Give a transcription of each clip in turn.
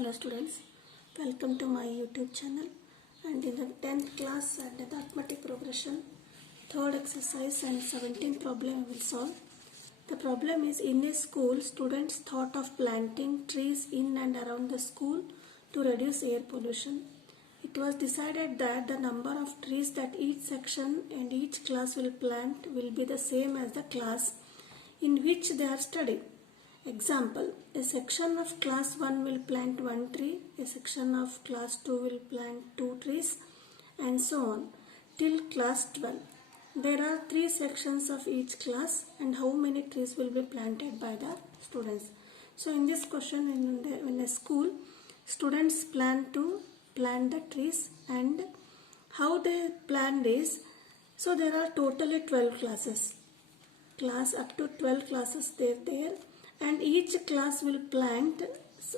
Hello students, welcome to my YouTube channel. And in the 10th class and the arithmetic progression, third exercise and 17th problem we will solve. The problem is, in a school, students thought of planting trees in and around the school to reduce air pollution. It was decided that the number of trees that each section and each class will plant will be the same as the class in which they are studying. Example, a section of class 1 will plant 1 tree, a section of class 2 will plant 2 trees, and so on till class 12. There are 3 sections of each class, and how many trees will be planted by the students? So in this question, in a school, students plan to plant the trees, and how they planned is, so there are totally 12 classes. Class up to 12 classes there, and each class will plant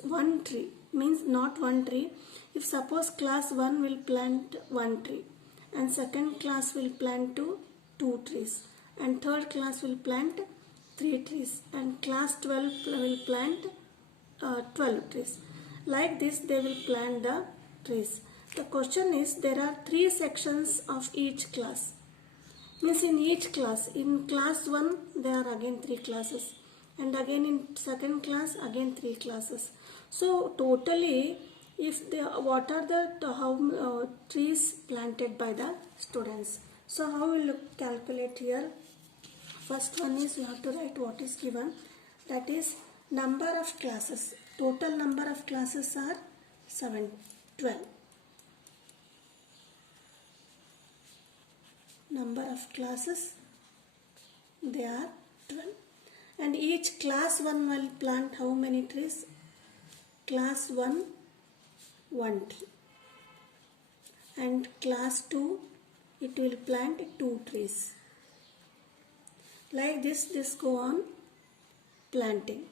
1 tree, means not 1 tree. If suppose class 1 will plant 1 tree, and second class will plant 2 trees, and third class will plant 3 trees, and class 12 will plant 12 trees. Like this they will plant the trees. The question is, there are 3 sections of each class. Means in each class, in class 1 there are again 3 classes, and again in second class again 3 classes. So totally, if they, what are the trees planted by the students? So how will you calculate here? First one is, you have to write what is given, that is number of classes. Total number of classes are 12. Number of classes, they are 12. And each class 1 will plant how many trees? Class 1, 1 tree. And class 2, it will plant 2 trees. Like this go on planting.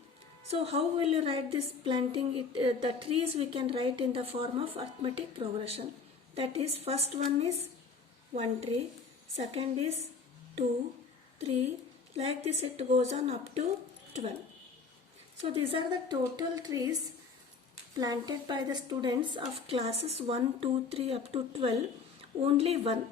So how will you write this planting? The trees we can write in the form of arithmetic progression. That is, first one is 1 tree, second is 2, 3, like this it goes on up to 12. So these are the total trees planted by the students of classes 1, 2, 3 up to 12, only 1.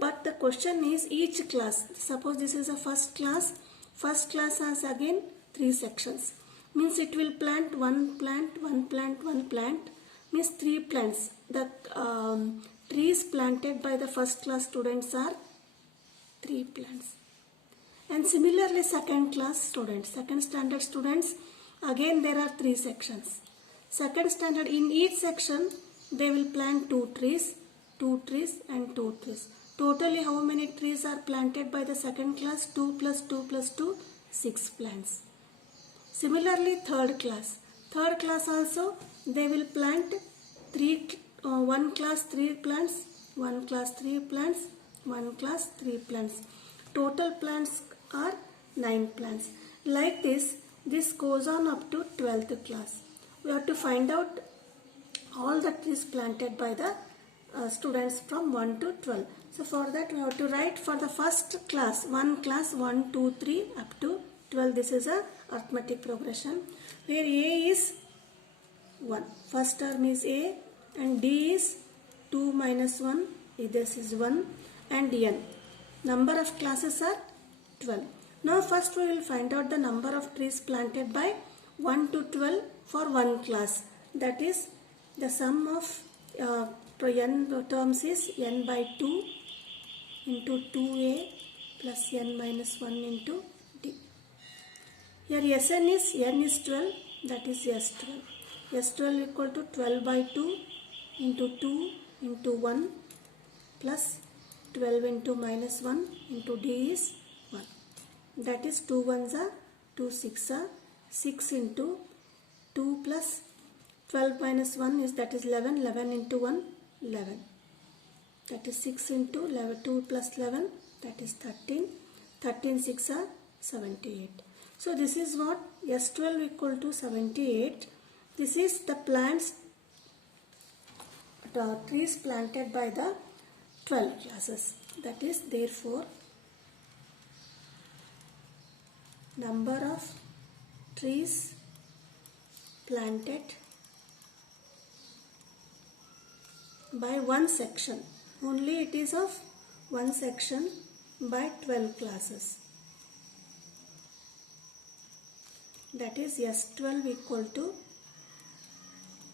But the question is, each class, suppose this is a first class has again 3 sections. Means it will plant 1 plant, 1 plant, 1 plant, means 3 plants. The trees planted by the first class students are 3 plants. And similarly, second class students, second standard students, again there are 3 sections. Second standard, in each section they will plant 2 trees and 2 trees. Totally how many trees are planted by the second class? 2 plus 2 plus 2, 6 plants. Similarly, third class also they will plant 1 class 3 plants, 1 class 3 plants, 1 class 3 plants. Total plants are 9 plants. Like this goes on up to 12th class. We have to find out all the trees planted by the students from 1 to 12. So for that we have to write for the first class, 1 2 3 up to 12. This is a arithmetic progression where A is 1. First term is A, and D is 2 minus 1. This is 1, and N. Number of classes are 12. Now first we will find out the number of trees planted by 1 to 12 for one class. That is, the sum of n terms is n by 2 into 2a plus n minus 1 into d. Here n is 12, that is S12. S12 equal to 12 by 2 into 2 into 1 plus 12 into minus 1 into d is 1. That is 2 ones are 2 6 are 6 into 2 plus 12 minus 1 is, that is 11. 11 into 1, 11. That is 6 into 11, 2 plus 11, that is 13. 13 6 are 78. So this is what S12 equal to 78. This is the trees planted by the 12 classes. That is, therefore, number of trees planted by one section. Only it is of one section by 12 classes. That is S12 equal to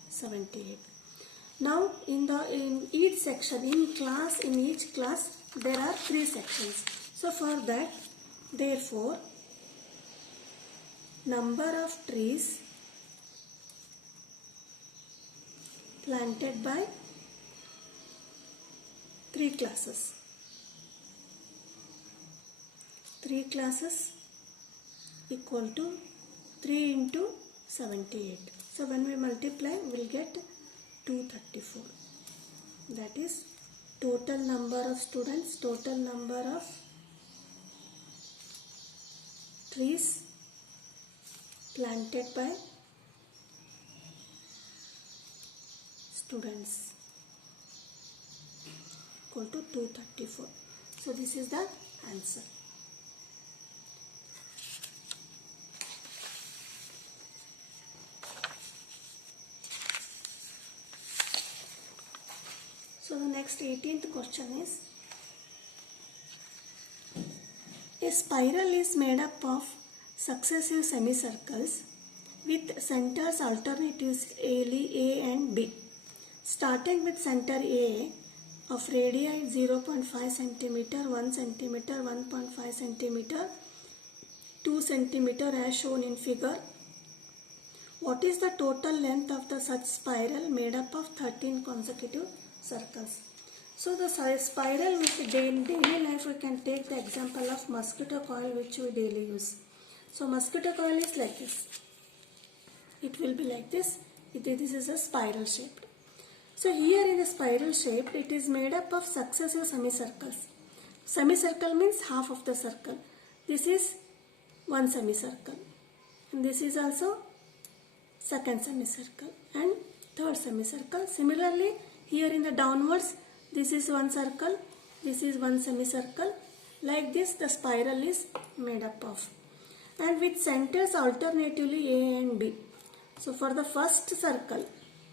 78. Now in each section, in each class there are 3 sections. So for that, therefore, number of trees planted by 3 classes. 3 classes equal to 3 into 78. So when we multiply, we will get 234. That is total number of students, total number of trees planted by students equal to 234. So this is the answer. So the next 18th question is, a spiral is made up of successive semicircles with centers alternatives A and B. Starting with center A of radii 0.5 cm, 1 cm, 1.5 cm, 2 cm as shown in figure. What is the total length of the such spiral made up of 13 consecutive circles? So the spiral which in daily life we can take the example of mosquito coil which we daily use. So mosquito coil is like this. It will be like this. This is a spiral shaped. So here in the spiral shape, it is made up of successive semicircles. Semicircle means half of the circle. This is one semicircle. And this is also second semicircle and third semicircle. Similarly, here in the downwards, this is one circle, this is one semicircle. Like this, the spiral is made up of. And with centers alternatively A and B. So for the first circle,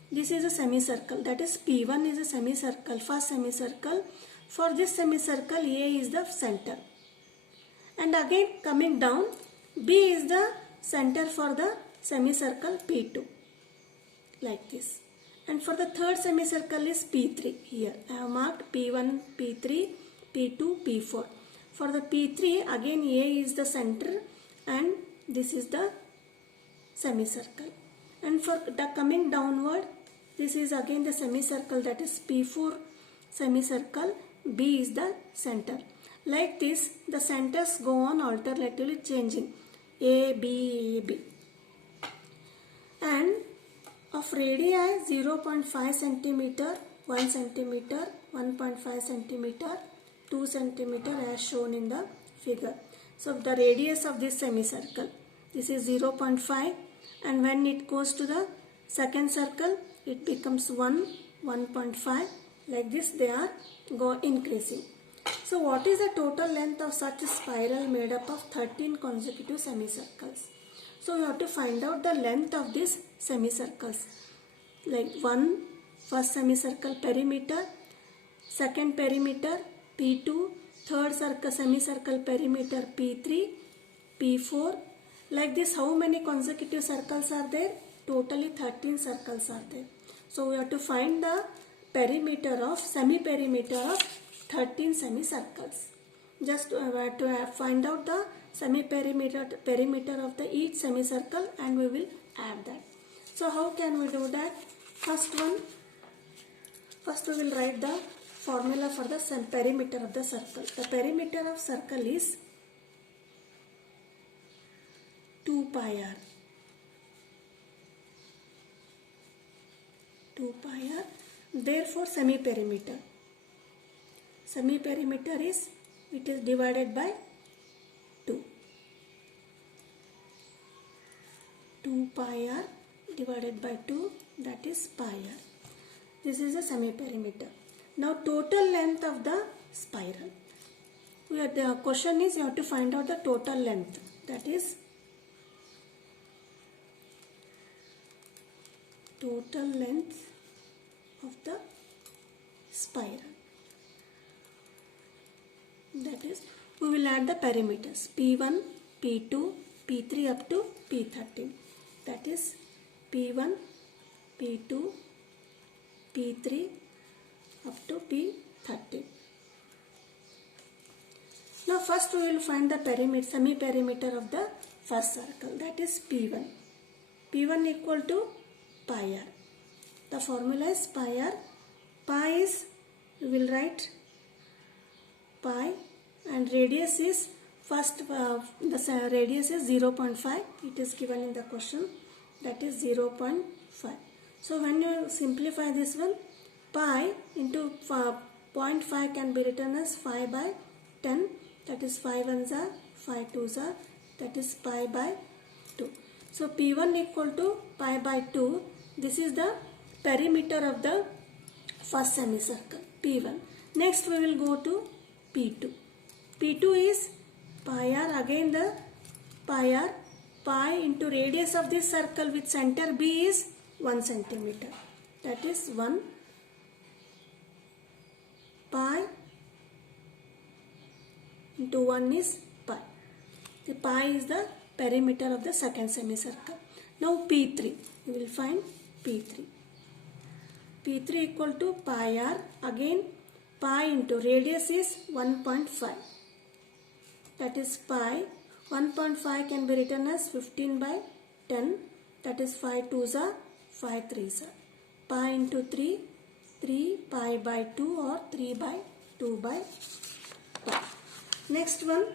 this is a semicircle, that is P1 is a semicircle, first semicircle. For this semicircle, A is the center. And again coming down, B is the center for the semicircle P2. Like this. And for the third semicircle is P3. Here I have marked P1, P3, P2, P4. For the P3, again A is the center and this is the semicircle. And for the coming downward, this is again the semicircle, that is P4 semicircle, B is the center. Like this, the centers go on alternatively changing A, B, A, B. And of radii 0.5 cm, 1 cm, 1.5 cm, 2 cm as shown in the figure. So the radius of this semicircle, this is 0.5, and when it goes to the second circle, it becomes 1, 1.5. Like this they are increasing. So what is the total length of such a spiral made up of 13 consecutive semicircles? So we have to find out the length of these semicircles. Like first semicircle perimeter, second perimeter P2, third semicircle perimeter P3, P4. Like this, how many consecutive circles are there? Totally 13 circles are there. So we have to find the semi-perimeter of 13 semicircles. Just we have to find out the perimeter of the each semicircle and we will add that. So how can we do that? First we will write the formula for the perimeter of the circle. The perimeter of circle is 2 pi r. 2 pi r. Therefore, semi-perimeter. Semi-perimeter is, it is divided by 2. 2 pi r divided by 2, that is pi r. This is a semi-perimeter. Now total length of the spiral. The question is you have to find out the total length. That is total length of the spiral. That is, we will add the perimeters P1, P2, P3 up to P13. That is P1, P2, P3 up to P13. Now first we will find the perimeter, semi-perimeter of the first circle, that is P1. P1 equal to pi r. The formula is pi r. Pi is, we will write pi, and radius is, first the radius is 0.5. It is given in the question, that is 0.5. So when you simplify this one, pi into 0.5 can be written as 5 by 10. That is 5 ones are, 5 twos are, that is pi by 2. So P1 equal to pi by 2. This is the perimeter of the first semicircle, P1. Next we will go to P2. P2 is pi r, again the pi r, pi into radius of this circle with center B is 1 centimeter. That is 1 pi into 1 is pi. The pi is the perimeter of the second semicircle. Now P3, we will find P3. P3 equal to pi r, again pi into radius is 1.5. That is pi. 1.5 can be written as 15 by 10. That is 5 twos are, 5 threes are. Pi into 3, 3 pi by 2 or 3 by 2 by pi. Next one,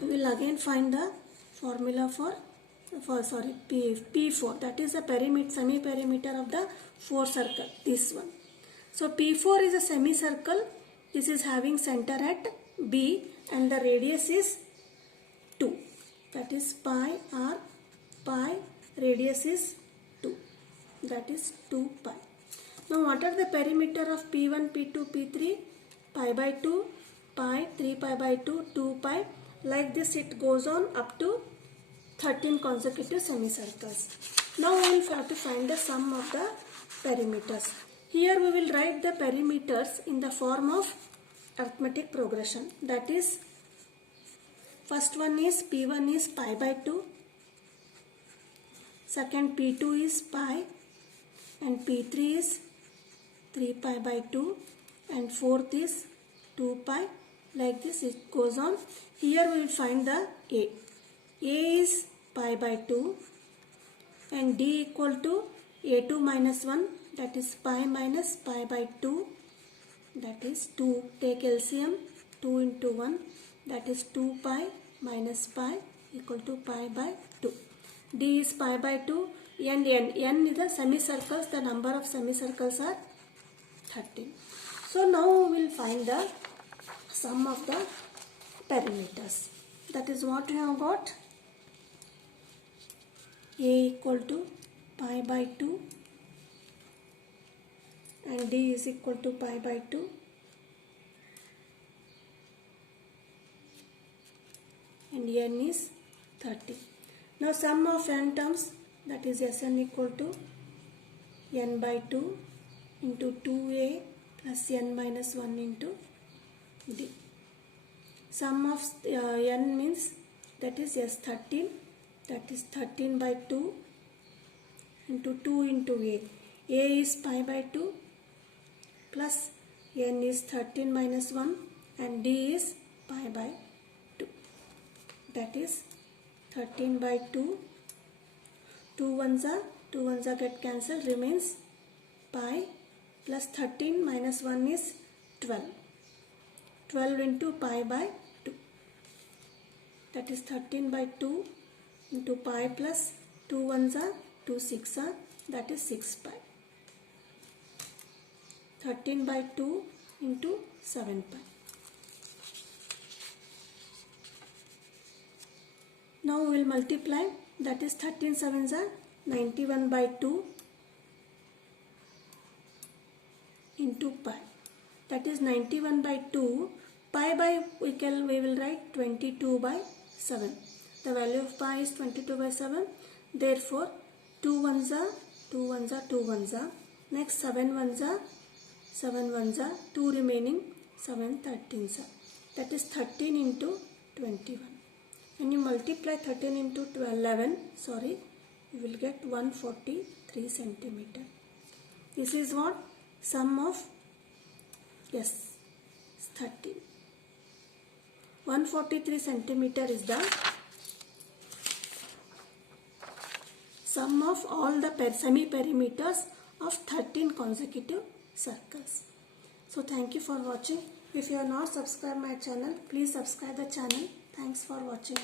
we will again find the formula for P4, that is the perimeter, semi-perimeter of the 4 circle, this one. So P4 is a semicircle. This is having center at B and the radius is 2. That is pi r, pi, radius is 2. That is 2 pi. Now what are the perimeter of P1, P2, P3? Pi by 2, pi, 3 pi by 2, 2 pi. Like this it goes on up to 13 consecutive semicircles. Now we will have to find the sum of the perimeters. Here we will write the perimeters in the form of arithmetic progression. That is, first one is P1 is pi by 2, second P2 is pi, and P3 is 3 pi by 2, and fourth is 2 pi. Like this it goes on. Here we will find the A. A is pi by 2 and D equal to A2 minus 1, that is pi minus pi by 2, that is 2. Take LCM, 2 into 1, that is 2 pi minus pi equal to pi by 2. D is pi by 2 and N. N is the semicircles. The number of semicircles are 13. So now we will find the sum of the perimeters. That is what we have got. A equal to pi by 2 and D is equal to pi by 2. And N is 30. Now sum of N terms, that is Sn equal to N by 2 into 2A plus N minus 1 into D. Sum of N means, that is S13, that is 13 by 2 into 2 into A. A is pi by 2 plus N is 13 minus 1 and D is pi by 2. That is 13 by 2. 2 ones are get cancelled, remains pi plus 13 minus 1 is 12. 12 into pi by 2. That is 13 by 2 into pi plus 2 ones are 2 6 are, that is 6 pi. 13 by 2 into 7 pi. Now we will multiply, that is 13 sevens are 91 by 2 into pi. That is 91 by 2. Pi by we will write 22 by 7. The value of pi is 22 by 7. Therefore 2 ones are 2 ones are 2 ones are. Next 7 ones are 7 ones are 2 remaining, 7 13s are. That is 13 into 21. When you multiply 13 into 11, you will get 143 centimeter. This is what? Sum of, yes, 13. 143 centimeter is the sum of all the semi-perimeters of 13 consecutive circles. So thank you for watching. If you are not subscribed my channel, please subscribe the channel. Thanks for watching.